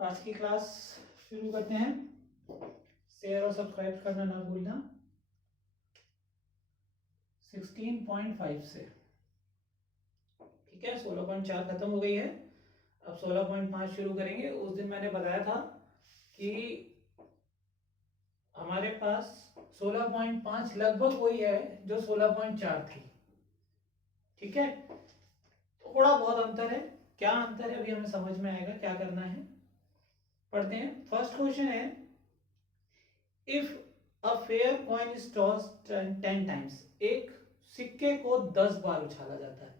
आज की क्लास शुरू करते हैं। शेयर और सब्सक्राइब करना ना भूलना। 16.5 से ठीक है। 16.4 खत्म हो गई है, अब 16.5 शुरू करेंगे। उस दिन मैंने बताया था कि हमारे पास 16.5 लगभग वही है जो 16.4 थी। ठीक है, थोड़ा बहुत अंतर है। क्या अंतर है अभी हमें समझ में आएगा, क्या करना है पढ़ते हैं। फर्स्ट क्वेश्चन है, if a fair coin is tossed 10 times, एक सिक्के को 10 बार उछाला जाता है।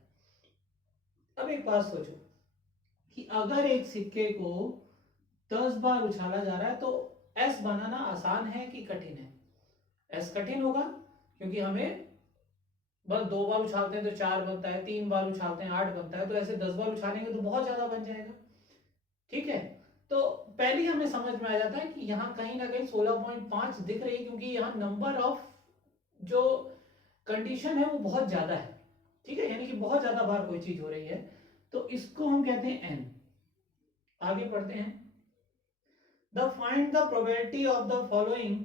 अब एक बात सोचो कि अगर एक सिक्के को 10 बार उछाला जा रहा है तो एस बनाना आसान है कि कठिन है? एस कठिन होगा, क्योंकि हमें बस 2 बार उछालते हैं तो 4 बनता है, 3 बार उछालते हैं 8 बनता है, तो ऐसे 10 बार उछालेंगे तो बहुत ज्यादा बन जाएगा। ठीक है, तो पहले हमें समझ में आ जाता है कि यहाँ कहीं ना कहीं 16.5 दिख रही है, क्योंकि यहाँ नंबर ऑफ जो कंडीशन है वो बहुत ज्यादा है। ठीक है, यानी कि बहुत ज्यादा बार कोई चीज हो रही है, तो इसको हम कहते हैं एन। आगे पढ़ते हैं। The find the probability of the following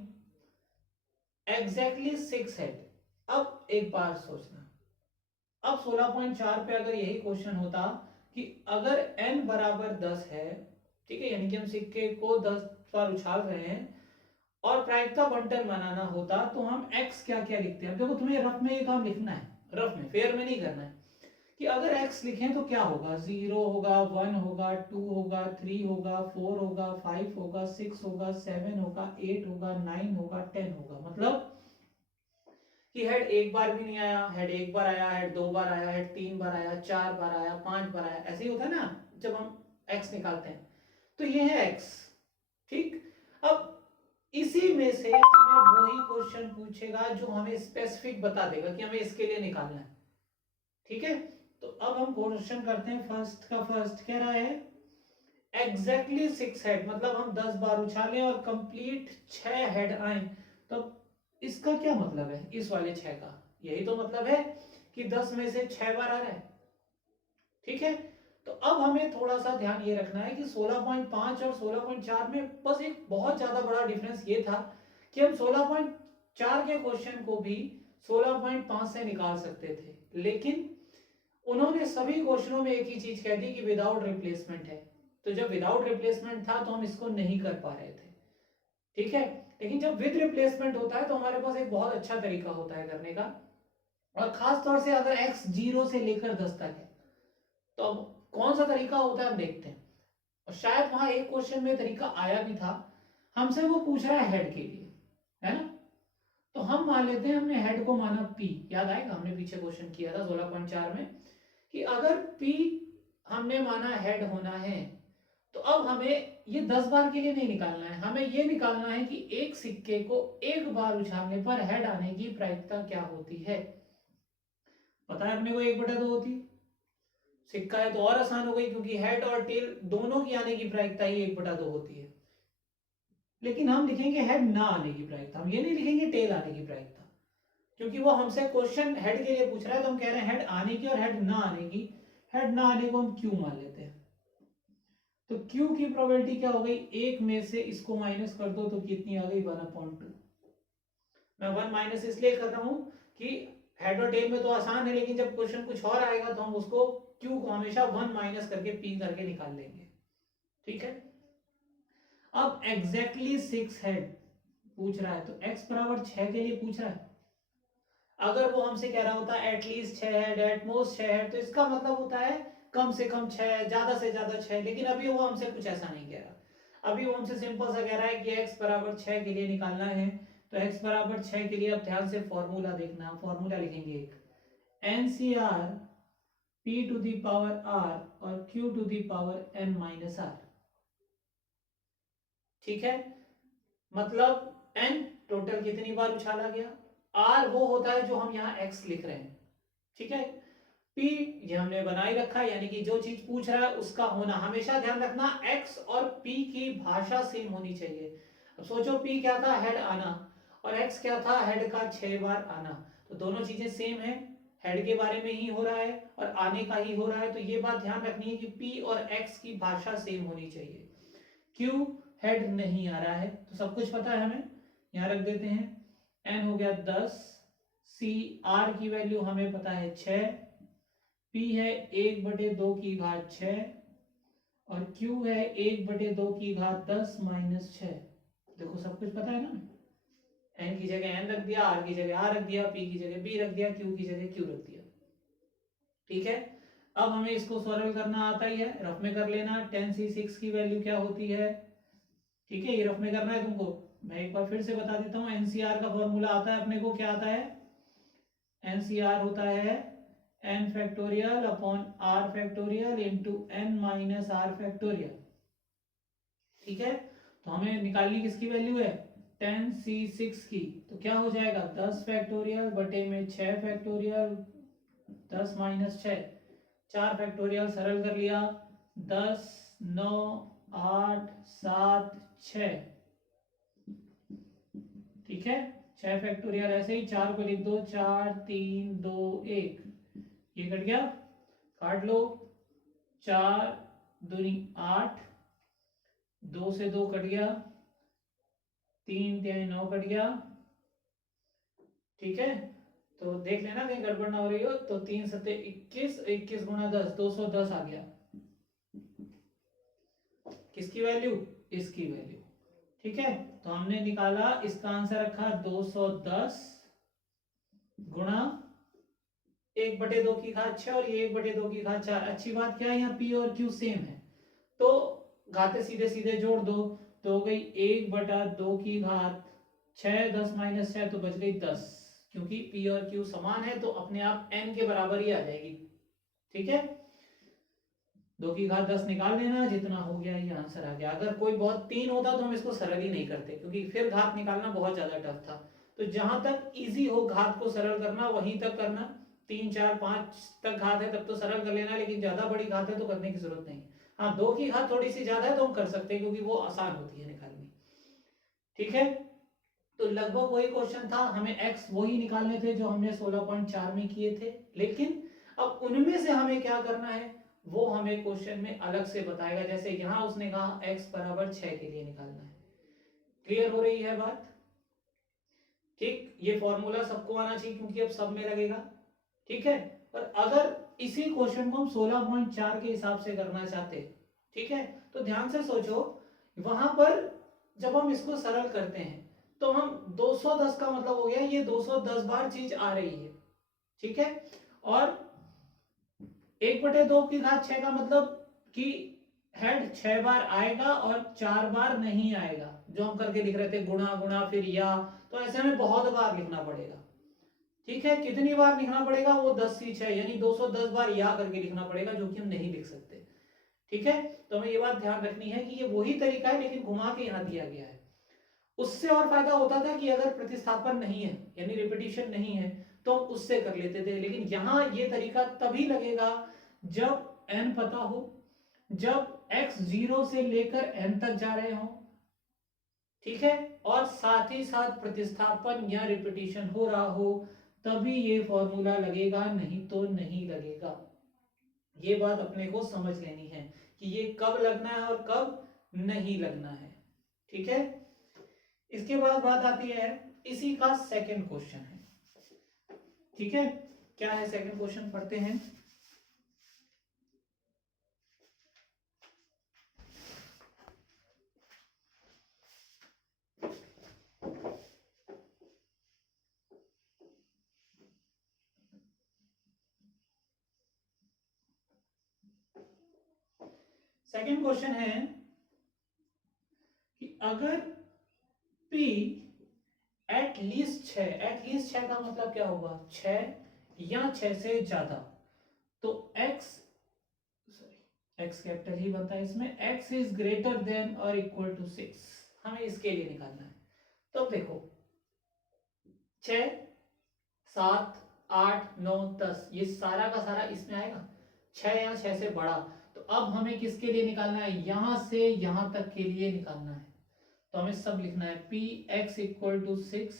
exactly 6 head. अब एक बार सोचना, अब 16.4 पे अगर यही क्वेश्चन होता कि अगर n बराबर 10 है, ठीक है, यानी कि हम सिक्के को 10 बार उछाल रहे हैं और प्रायिकता बंटन बनाना होता, तो हम x क्या क्या लिखते हैं। देखो तुम्हें रफ में ये काम लिखना है, रफ में, फेयर में नहीं करना है। कि अगर x लिखें तो क्या होगा, 0 होगा, 1 होगा, 2 होगा, 3 होगा, 4 होगा, 5 होगा, 6 होगा, 7 होगा, 8 होगा, 9 होगा, 10 होगा। मतलब कि हेड एक बार भी नहीं आया, हेड एक बार आया, हेड 2 बार आया, हेड 3 बार आया, 4 बार आया, 5 बार आया। ऐसे ही होता है ना जब हम x निकालते हैं। तो ये है x। ठीक, अब इसी में से हमें वही क्वेश्चन पूछेगा जो हमें स्पेसिफिक बता देगा कि हमें इसके लिए निकालना है। ठीक है, तो अब हम क्वेश्चन करते हैं। फर्स्ट का फर्स्ट कह रहा है एग्जैक्टली 6 हेड, मतलब हम 10 बार उछालें और कंप्लीट 6 हेड आए। तो इसका क्या मतलब है इस वाले 6 का? यही तो मतलब है कि 10 में से 6 बार आ रहा है। ठीक है, तो अब हमें थोड़ा सा ध्यान ये रखना है कि 16.5 और 16.4 में बस एक बहुत ज्यादा बड़ा डिफरेंस ये था कि हम 16.4 के क्वेश्चन को भी 16.5 से निकाल सकते थे, लेकिन उन्होंने सभी क्वेश्चनों में एक ही चीज कह दी कि विदाउट रिप्लेसमेंट है। तो जब विदाउट रिप्लेसमेंट था तो हम इसको नहीं कर पा रहे थे। ठीक है, लेकिन जब विद रिप्लेसमेंट होता है तो हमारे पास एक बहुत अच्छा तरीका होता है करने का। और खास तौर से अगर x 0 से लेकर 10 तक है, तो अब कौन सा तरीका होता है हम देखते हैं। और शायद वहां एक क्वेश्चन में तरीका आया भी था, हमसे वो पूछ रहा है हेड के लिए, है ना। तो हम मान लेते हैं, हमने हेड को माना p। याद आएगा हमने पीछे क्वेश्चन किया था 16.4 में कि अगर p हमने माना हेड होना है, तो अब हमें ये 10 बार के लिए नहीं निकालना है, हमें ये निकालना है कि एक सिक्के को एक बार उछालने पर हेड आने की प्रायिकता क्या होती है। पता है अपने को 1/2 होती है। सिक्का है तो और आसान हो गई, क्योंकि हेड और टेल दोनों की आने की प्रायिकता ही 1/2 होती है। लेकिन हम लिखेंगे हेड ना आने की प्रायिकता, हम ये नहीं लिखेंगे टेल आने की प्रायिकता, क्योंकि वो हमसे क्वेश्चन हेड के लिए पूछ रहा है, तो हम कह रहे हैं हेड आने की और हेड ना आने की। हेड ना आने को हम क्यू मान लेते हैं। तो Q की प्रोबेबिलिटी क्या हो गई, एक में से इसको माइनस कर दो तो कितनी आ गई, 1/2। मैं 1 माइनस इसलिए कर रहा हूं कि हेड और टेल में तो आसान है, लेकिन जब क्वेश्चन कुछ और आएगा तो हम उसको Q को हमेशा 1 माइनस करके P करके निकाल लेंगे। ठीक है, अब एग्जैक्टली 6 हेड पूछ रहा है, तो x बराबर 6 के लिए पूछ रहा है। अगर वो हमसे कह रहा होता एटलीस्ट 6 हेड, एटमोस्ट 6 हेड, तो इसका मतलब होता है कम से कम 6, ज्यादा से ज्यादा 6। लेकिन अभी वो हमसे कुछ ऐसा नहीं कह रहा, अभी वो हमसे सिंपल सा कह रहा है कि x बराबर 6 के लिए निकालना है। तो x बराबर 6 के लिए अब ध्यान से फॉर्मूला देखना, फॉर्मूला लिखेंगे एक NCR p to the power r और q to the power n minus r। ठीक है, मतलब n टोटल कितनी बार उछाला गया, r वो होता है जो हम यहाँ x लिख रहे हैं। ठीक है, p ये हमने बनाए रखा है, यानी कि जो चीज पूछ रहा है उसका होना। हमेशा ध्यान रखना x और p की भाषा सेम होनी चाहिए। अब सोचो p क्या था, हेड आना, और x क्या था, हेड का 6 बार आना। तो दोनों चीजें सेम है, हेड के बारे में ही हो रहा है और आने का ही हो रहा है। तो ये बात ध्यान रखनी है कि p और x की भाषा सेम होनी चाहिए। क्यू हेड नहीं आ रहा है, तो सब कुछ पता है हमें, यहां रख देते हैं। एन हो गया 10, सी आर की वैल्यू हमें पता है 6, पी है 1/2 की घात 6 और क्यू है 1/2 की घात 10 माइनस 6। देखो सब कुछ पता है ना, एन की जगह एन रख दिया, आर की जगह आर रख दिया, पी की जगह पी रख दिया, क्यू की जगह क्यू रख दिया। ठीक है, अब हमें इसको सरल करना आता ही है, रफ में कर लेना। 10c6 की वैल्यू क्या होती है, ठीक है, ये रफ में करना है तुमको, मैं एक बार फिर से बता देता हूँ। एनसीआर का फॉर्मूला आता है अपने को, क्या आता है, एनसीआर होता है n factorial upon r factorial into n minus r factorial. ठीक है, तो हमें निकालनी किसकी वैल्यू है, 10c6 की, तो क्या हो जाएगा 10 फैक्टोरियल बटे में 6 फैक्टोरियल, 10 माइनस 6, 4 फैक्टोरियल, सरल कर लिया, 10 9 8 7 6। ठीक है, 6 फैक्टोरियल, ऐसे ही 4 को लिख दो, 4 3 2 1, ये कट गया, काट लो, 4 दूनी 8, 2 से 2 कट गया, 3 3 9 कट गया। ठीक है, तो देख लेना कहीं गड़बड़ ना हो रही हो, तो 3 7 21, 21 गुणा 10 210 आ गया, किसकी वैल्यू, इसकी वैल्यू। ठीक है, तो हमने निकाला, इसका आंसर रखा 210 गुणा 1/2 की घात 6 और ये 1/2 की घात 4। अच्छी बात क्या है, यहाँ पी और क्यू सेम है, तो घाते सीधे सीधे जोड़ दो, तो हो गई 1/2 की घात 6, 10 माइनस 6, तो बच गई 10, क्योंकि पी और क्यू समान है तो अपने आप एन के बराबर ही आ जाएगी। ठीक है, 2 की घात 10 निकाल लेना, जितना हो गया ये आंसर आ गया। अगर कोई बहुत 3 होता तो हम इसको सरल ही नहीं करते, क्योंकि फिर घात निकालना बहुत ज्यादा टफ था। तो जहां तक इजी हो घात को सरल करना वहीं तक करना, 3 4 5 तक घात है तब तो सरल कर लेना, लेकिन ज्यादा बड़ी घात है तो करने की जरूरत नहीं। हाँ, 2 की घात थोड़ी सी ज्यादा है तो हम कर सकते हैं, क्योंकि वो आसान होती है निकालनी। ठीक है, तो लगभग वही क्वेश्चन था, हमें x वही निकालने थे जो हमने 16.4 में किए थे, लेकिन अब उनमें से हमें क्या करना है वो हमें क्वेश्चन में अलग से बताएगा। जैसे यहां उसने कहा x बराबर 6 के लिए निकालना है। क्लियर हो रही है बात, ठीक, ये फॉर्मूला सबको आना चाहिए क्योंकि अब सब में लगेगा। ठीक है, और अगर इसी क्वेश्चन को हम 16.4 के हिसाब से करना चाहते, ठीक है, तो ध्यान से सोचो, वहां पर जब हम इसको सरल करते हैं तो हम 210 का मतलब हो गया ये 210 बार चीज आ रही है। ठीक है, और 1/2 की घात 6 का मतलब कि हेड 6 बार आएगा और 4 बार नहीं आएगा, जो हम करके लिख रहे थे गुणा गुणा फिर या, तो ऐसे हमें बहुत बार लिखना पड़ेगा। ठीक है, कितनी बार लिखना पड़ेगा, वो 10c6 यानी 210 बार या करके लिखना पड़ेगा, जो कि हम नहीं लिख सकते। ठीक है, तो हमें ये बात ध्यान रखनी है कि ये वही तरीका है लेकिन घुमा के यहाँ दिया गया है। उससे और फायदा होता था कि अगर प्रतिस्थापन नहीं है यानी रिपीटिशन नहीं है तो हम उससे कर लेते थे, लेकिन यहां ये तरीका तभी लगेगा जब n पता हो, जब x 0 से लेकर n तक जा रहे हो, ठीक है, और साथ ही साथ प्रतिस्थापन या रिपीटिशन हो रहा हो, तभी ये फॉर्मूला लगेगा, नहीं तो नहीं लगेगा। ये बात अपने को समझ लेनी है कि ये कब लगना है और कब नहीं लगना है। ठीक है, इसके बाद बात आती है, इसी का सेकंड क्वेश्चन है। ठीक है, क्या है सेकंड क्वेश्चन, पढ़ते हैं। सेकंड क्वेश्चन है कि अगर P at least 6, at least 6 का मतलब क्या होगा, 6 या 6 से ज्यादा, तो x, सॉरी x कैपिटल ही बनता है इसमें, x इज ग्रेटर देन और इक्वल टू 6, हमें इसके लिए निकालना है। तो देखो 6 7 8 9 10 ये सारा का सारा इसमें आएगा, 6 या 6 से बड़ा, तो अब हमें किसके लिए निकालना है, यहां से यहां तक के लिए निकालना है। तो हमें सब लिखना है, p x equal to 6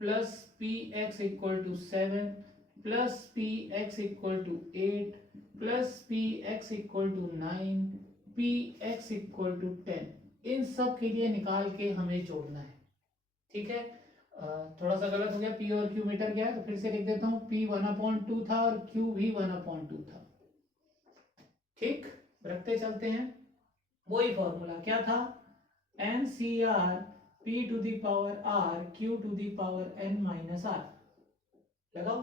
plus p x equal to 7 plus p x equal to 8 plus p x equal to 9 p x equal to 10। इन सब के लिए निकाल के हमें जोड़ना है। ठीक है, थोड़ा सा गलत हो गया, पी और क्यू मीटर क्या है, तो फिर से लिख देता हूँ, पी 1/2 था और क्यू भी 1/2 था। ठीक, रखते चलते हैं। वही फॉर्मूला क्या था, n c r p to the power r q to the power n minus r. लगाओ,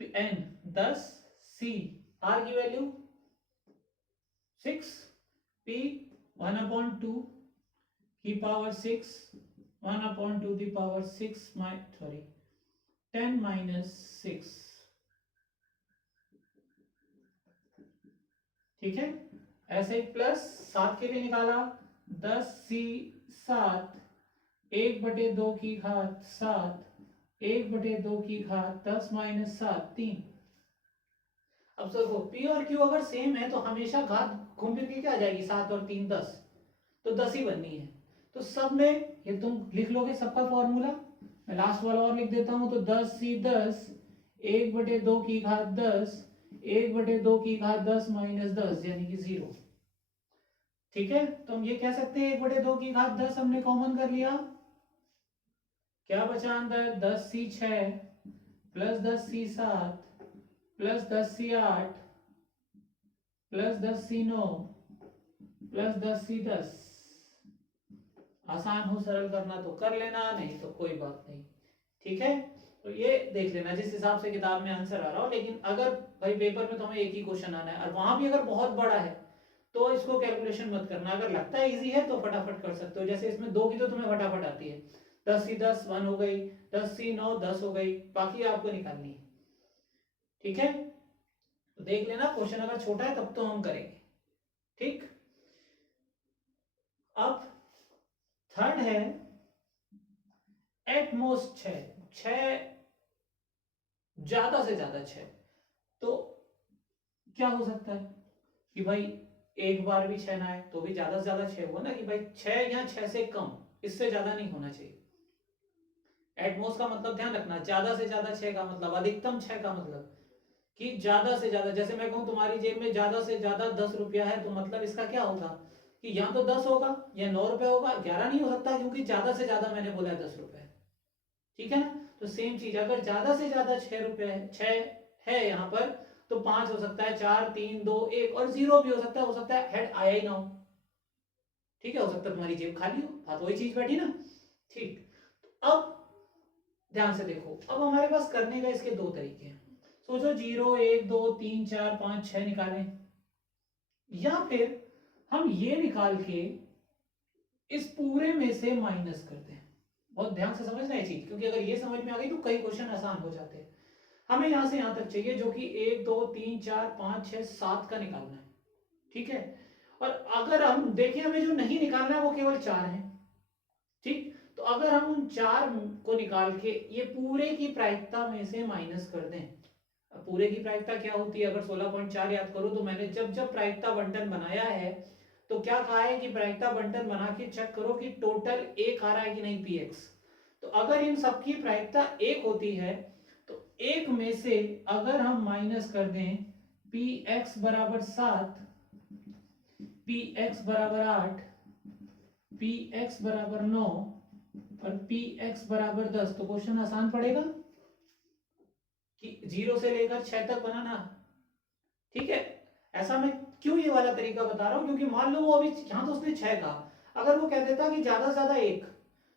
एन 10, सी आर की वैल्यू 6, पी 1/2 की पावर 6, 1/2 की पावर 6 सॉरी 10 माइनस 6। ठीक है, ऐसे ही प्लस 7 के लिए निकाला, 10 सी 7, 1/2 की घात 7, 1/2 की घात 10 माइनस 7 3। अब देखो पी और क्यू अगर सेम है तो हमेशा घात घूम फिर के क्या आ जाएगी, 7 और 3 10, तो 10 ही बननी है। तो सब में ये तुम लिख लोगे सबका फॉर्मूला, मैं लास्ट वाला और लिख देता हूं, तो 10 सी 10, 1/2 की घात 10, 1/2 की घात 10 माइनस 10 यानी कि 0। ठीक है, तो हम ये कह सकते हैं 1/2 की घात 10 हमने कॉमन कर लिया, क्या बचा अंदर, 10 सी 6 प्लस 10 सी 7 प्लस 10 सी 8 प्लस 10 सी 9 प्लस 10 सी 10। आसान हो सरल करना तो कर लेना, नहीं तो कोई बात नहीं। ठीक है, तो ये देख लेना जिस हिसाब से किताब में आंसर आ रहा हो, लेकिन अगर भाई पेपर में तो हमें एक ही क्वेश्चन आना है और वहां भी अगर बहुत बड़ा है तो इसको कैलकुलेशन मत करना, अगर लगता है इजी है तो फटाफट कर सकते हो। जैसे इसमें 2 की तो तुम्हें फटाफट आती है, 10 सी 10 1 हो गई, 10 सी 9 10 हो गई, बाकी आपको निकालनी है। ठीक है, तो देख लेना क्वेश्चन अगर छोटा है तब तो हम करेंगे। ठीक, अब थर्ड है एटमोस्ट 6 ज्यादा से ज्यादा 6, तो क्या हो सकता है कि भाई एक बार भी 6 ना आए तो भी ज्यादा से ज्यादा 6 हुआ ना, कि भाई 6 या 6 से कम, इससे ज्यादा नहीं होना चाहिए। एटमोस्ट का मतलब ध्यान रखना, ज्यादा से ज्यादा 6 का मतलब अधिकतम 6 का मतलब कि ज्यादा से ज्यादा, जैसे मैं कहूं तुम्हारी जेब में ज्यादा से ज्यादा 10 रुपया है, तो मतलब इसका क्या होगा कि या तो 10 होगा या 9 रुपया होगा, 11 नहीं हो सकता क्योंकि ज्यादा से ज्यादा मैंने बोला है 10 रुपए। ठीक है ना, तो सेम चीज अगर ज्यादा से ज्यादा 6 रुपए है, 6 है यहाँ पर, तो 5 हो सकता है, 4 3 2 1 और 0 भी हो सकता है हेड आया ही ना हो। ठीक है, हो सकता है तुम्हारी जेब खाली हो, हाँ तो वही चीज बैठी ना। ठीक, तो अब ध्यान से देखो, अब हमारे पास करने का इसके 2 तरीके हैं। सोचो 0 1 2 3 4 5 6 निकालें, या फिर हम ये निकाल के इस पूरे में से माइनस करते हैं। बहुत ध्यान से समझना है चीज, क्योंकि अगर ये समझ में आ गई तो कई क्वेश्चन आसान हो जाते हैं। हमें यहां से यहां तक चाहिए जो कि 1 2 3 4 5 6 7 का निकालना है। ठीक है, और अगर हम देखें हमें जो नहीं निकालना है वो केवल 4 है। ठीक, तो अगर हम उन 4 को निकाल के ये पूरे की प्रायिकता में से माइनस कर दें, अब पूरे की प्रायिकता क्या होती है, अगर 16.4 याद करो तो मैंने जब जब प्रायिकता बंटन बनाया है तो क्या कहा है कि प्रायिकता बंटन बना के चेक करो कि टोटल 1 आ रहा है कि नहीं px। तो अगर इन सबकी प्रायिकता 1 होती है तो 1 में से अगर हम माइनस कर दें px बराबर 7, px बराबर 8, px बराबर 9 और px बराबर 10, तो क्वेश्चन आसान पड़ेगा कि 0 से लेकर 6 तक बनाना। ठीक है, ऐसा मैं क्यों ये वाला तरीका बता रहा हूं, क्योंकि मान लो वो अभी यहां तो उसने 6 कहा, अगर वो कह देता कि ज्यादा से ज्यादा 1,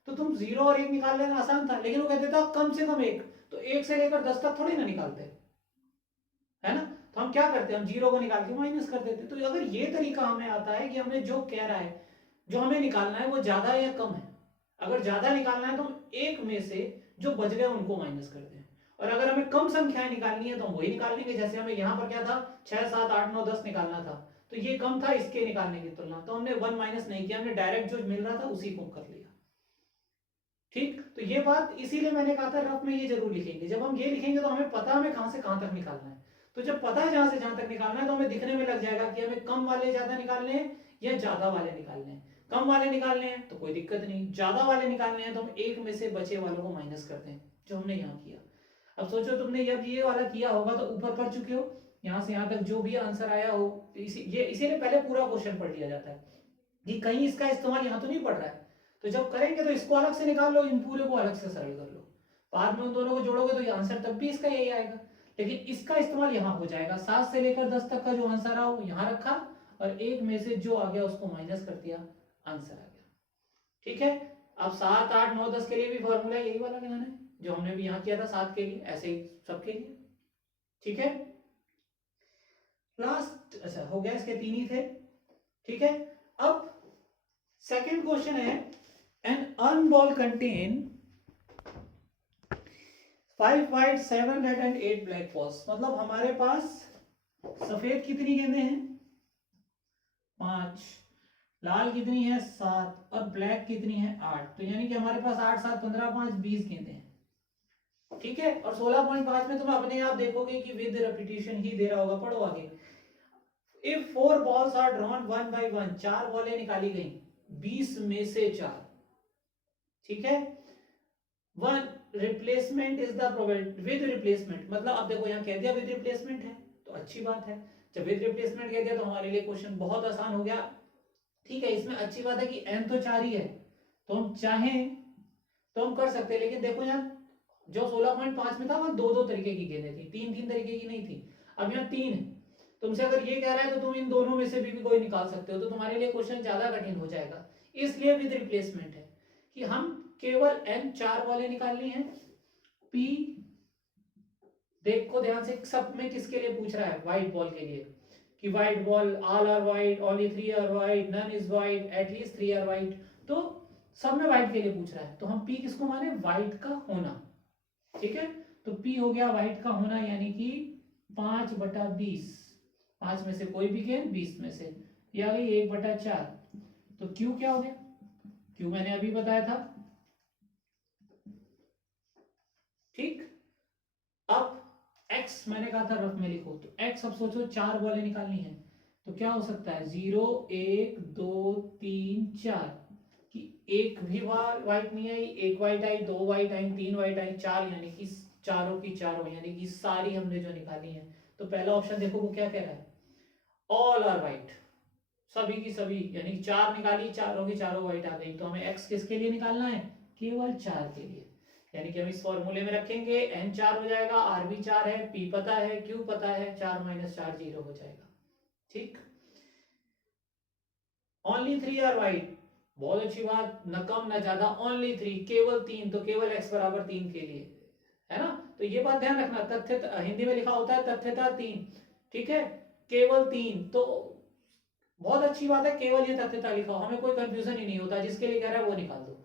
तो तुम 0 और 1 निकाल लेना आसान था, लेकिन वो कह देता कम से कम 1, तो 1 से लेकर 10 तक थोड़ी ना निकालते, है ना। तो हम क्या करते हैं, हम 0 को निकाल के माइनस कर देते। तो अगर ये तरीका हमें आता है कि हमें जो कह रहा है, जो हमें निकालना है वो ज्यादा है या कम है, अगर ज्यादा निकालना है तो हम 1 में से जो बच गए उनको माइनस करते हैं, और अगर हमें कम संख्याएं निकालनी है तो हम वही निकाल लेंगे। जैसे हमें यहाँ पर क्या था, 6 7 8 9 10 निकालना था, तो ये कम था इसके निकालने की तुलना, तो हमने 1 माइनस नहीं किया, हमने डायरेक्ट जो मिल रहा था उसी को कर लिया। ठीक, तो ये बात इसीलिए मैंने कहा था रफ में ये जरूर लिखेंगे, जब हम ये लिखेंगे तो हमें पता हमें कहां से कहां तक निकालना है। तो जब पता है जहां से जहां तक निकालना है तो हमें दिखने में लग जाएगा कि हमें कम वाले ज्यादा निकालने हैं या ज्यादा वाले निकालने हैं। कम वाले निकालने हैं तो कोई दिक्कत नहीं, ज्यादा वाले निकालने हैं तो हम 1 में से बचे वालों को माइनस करते हैं, जो हमने यहाँ किया। अब सोचो तुमने जब ये वाला किया होगा तो ऊपर कर चुके हो, यहाँ से यहाँ तक जो भी आंसर आया हो, ये इसीलिए पहले पूरा क्वेश्चन पढ़ लिया जाता है। कि कहीं इसका इस्तेमाल यहाँ तो नहीं पड़ रहा है, तो जब करेंगे तो इसको अलग से निकाल लो, इन पूरे को अलग से सरल कर लो, बाद में उन दोनों को जोड़ोगे तो आंसर तब भी इसका यही आएगा, लेकिन इसका इस्तेमाल यहाँ हो जाएगा। 7 से लेकर 10 तक का जो आंसर आ वो यहाँ रखा और एक में से जो आ गया उसको माइनस कर दिया, आंसर आ गया। ठीक है, अब 7, 8, 9, 10 के लिए भी फॉर्मूला यही वाला लगाना है जो हमने भी यहाँ किया था 7 के लिए, ऐसे ही सबके लिए। ठीक है, लास्ट, अच्छा हो गया, इसके 3 ही थे। ठीक है, अब सेकंड क्वेश्चन है, an urn ball contain 5 white 7 red and 8 black balls. मतलब हमारे पास सफेद कितनी गेंदें हैं, 5, लाल कितनी है 7 और ब्लैक कितनी है 8, तो यानी कि हमारे पास 8, 7, 15, 5, 20 गेंदें हैं। ठीक है, और 16.5 में तुम अपने आप देखोगे कि विद रेपिटेशन ही दे रहा होगा, पढ़ो आगे। If 4 balls are drawn 1 by 1, 4 बॉलें निकाली गई 20 में से 4। ठीक है, one replacement is the probability with replacement, मतलब अब देखो यहाँ कह दिया विद रिप्लेसमेंट है तो अच्छी बात है, जब विद रिप्लेसमेंट कह दिया तो हमारे लिए क्वेश्चन बहुत आसान हो गया। ठीक है, इसमें अच्छी बात है कि n तो 4 ही है, तो हम चाहें तो हम कर सकते हैं, लेकिन देखो यहाँ जो 16.5 में था वह 2-2 तरीके की गेंदें थी, 3-3 तरीके की नहीं थी। अब यहाँ 3 है, तुमसे अगर ये कह रहा है तो तुम इन दोनों में से भी कोई निकाल सकते हो, तो तुम्हारे लिए क्वेश्चन ज्यादा कठिन हो जाएगा। इसलिए विद रिप्लेसमेंट है कि हम केवल n 4 बॉलें निकालनी है। p देखो ध्यान से, सब में किसके लिए पूछ रहा है, व्हाइट बॉल के लिए, कि white ball, all are white, only 3 are white, none is white, at least 3 are white, तो सब में व्हाइट के लिए पूछ रहा है, तो हम p किसको माने, व्हाइट का होना। ठीक है, तो p हो गया व्हाइट का होना, यानी कि 5/20, 5 में से कोई भी गेंद 20 में से, ये आ गई 1/4। तो q क्या हो गया, q मैंने अभी बताया था। ठीक, अब x मैंने कहा था रफ में लिखो, तो x अब सोचो 4 बॉलें निकालनी है, तो क्या हो सकता है 0, 1, 2, 3, 4, कि एक भी व्हाइट नहीं आई, एक व्हाइट आई, 2 व्हाइट आई, 3 व्हाइट आई, 4, यानी कि चारों की चारों, यानी कि सारी हमने जो निकाली है। तो पहला ऑप्शन देखो वो क्या कह रहा है, ऑल आर व्हाइट, सभी की सभी, यानी 4 निकाली, चारों की चारों व्हाइट आ गई, तो हमें x किसके लिए निकालना है, केवल 4 के लिए, यानी कि हम इस फॉर्मूले में रखेंगे n 4 हो जाएगा, r भी 4 है, p पता है, q पता है, 4 - 4 0 हो जाएगा। ठीक, ओनली 3 आर व्हाइट, बहुत अच्छी बात, न कम न ज्यादा, ओनली 3, केवल 3, तो केवल x बराबर 3 के लिए, है ना। तो ये बात ध्यान रखना, तथ्य हिंदी में लिखा होता है तथ्यता 3, ठीक है, केवल 3, तो बहुत अच्छी बात है, केवल ये तथ्यता लिखा हो, हमें कोई कंफ्यूजन ही नहीं होता, जिसके लिए कह रहा है वो निकाल दो।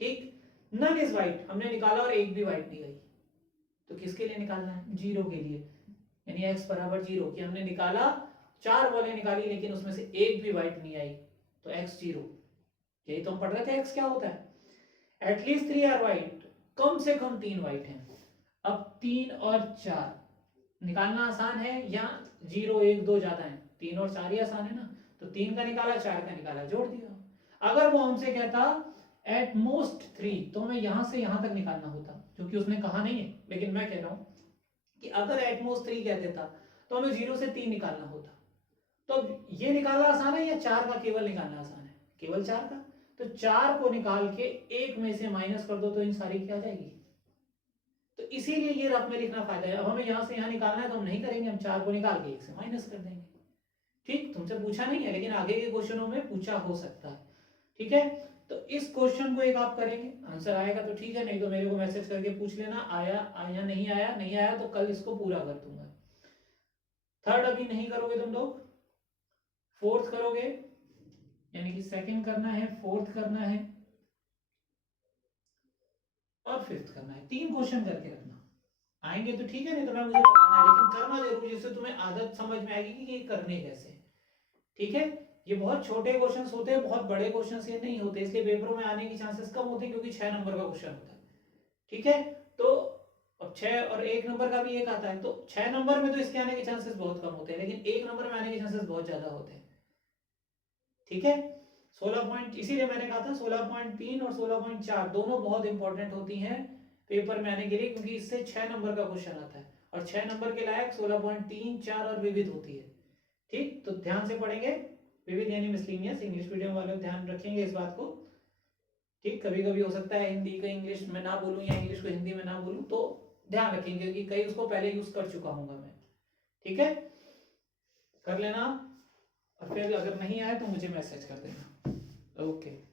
ठीक, नन इज व्हाइट हमने निकाला और एक भी व्हाइट नहीं गई, तो किसके लिए निकालना है, 0 के लिए, यानी x बराबर 0, कि हमने निकाला 4 बॉलें निकाली लेकिन उसमें से एक भी व्हाइट नहीं आई, तो x 0, यही तो हम पढ़ रहे थे x क्या होता है, एटलीस्ट 3 आर व्हाइट, कम से कम 3 व्हाइट हैं। अब 3 और 4 निकालना आसान है, या 0, 1, 2 ज्यादा है, 3 और 4 ही आसान है ना, तो 3 का निकाला, 4 का निकाला, जोड़ दिया। अगर वो हमसे कहता एट मोस्ट 3, तो हमें यहां से यहां तक निकालना होता, क्योंकि उसने कहा नहीं है, लेकिन मैं कह रहा हूं कि अगर एट मोस्ट 3 कह देता तो हमें 0 से 3 निकालना होता। तो ये निकालना आसान है या 4 का केवल निकालना आसान है, केवल 4 का, तो 4 को निकाल के एक में से माइनस कर दो तो इन सारी क्या जाएगी, तो इसीलिए ये रफ में लिखना फायदा है। अब हमें यहां से यहां निकालना है तो हम नहीं करेंगे, हम 4 को निकाल के एक से माइनस कर देंगे। ठीक, तुमसे पूछा नहीं है लेकिन आगे के क्वेश्चनों में पूछा हो सकता है। ठीक है, तो इस क्वेश्चन को एक आप करेंगे, आंसर आएगा तो ठीक है, नहीं तो मेरे को मैसेज करके पूछ लेना, आया आया, नहीं आया, नहीं आया तो कल इसको पूरा कर दूंगा। थर्ड अभी नहीं करोगे तुम लोग, फोर्थ करोगे, यानी कि सेकंड करना है, फोर्थ करना है और फिफ्थ करना है, 3 क्वेश्चन करके रखना, आएंगे तो ठीक है, नहीं तो मैं मुझे बताना है, लेकिन करना जरूर, जिससे तुम्हें आदत समझ में आएगी कि ये करने कैसे। ठीक है, ये बहुत छोटे क्वेश्चंस होते हैं, बहुत बड़े क्वेश्चंस ये नहीं होते, इसलिए पेपरों में आने की चांसेस कम होते हैं, क्योंकि 6 नंबर का क्वेश्चन होता है। ठीक है, तो अब 6 और 1 नंबर का भी एक आता है, तो 6 नंबर में तो इसके आने के चांसेस बहुत कम होते हैं, लेकिन 1 नंबर में आने के चांसेस बहुत ज्यादा होते हैं। ठीक है, 16 पॉइंट, इसीलिए मैंने कहा था 16.3 और 16.4 दोनों बहुत इंपॉर्टेंट होती हैं पेपर में आने के लिए, क्योंकि इससे 6 नंबर का क्वेश्चन आता है, और 6 नंबर के लायक 16.3, 4 और विविध होती है। ठीक, तो ध्यान से पढ़ेंगे, विविध यानी मिसलिनियस, इंग्लिश मीडियम वाले ध्यान रखेंगे इस बात को। ठीक, कभी कभी हो सकता है हिंदी का इंग्लिश में ना बोलूं या इंग्लिश को हिंदी में ना बोलूं, तो ध्यान रखेंगे कि कहीं उसको पहले यूज कर चुका हूंगा मैं। ठीक है, कर लेना, और फिर अगर नहीं आए तो मुझे मैसेज कर देना। ओके।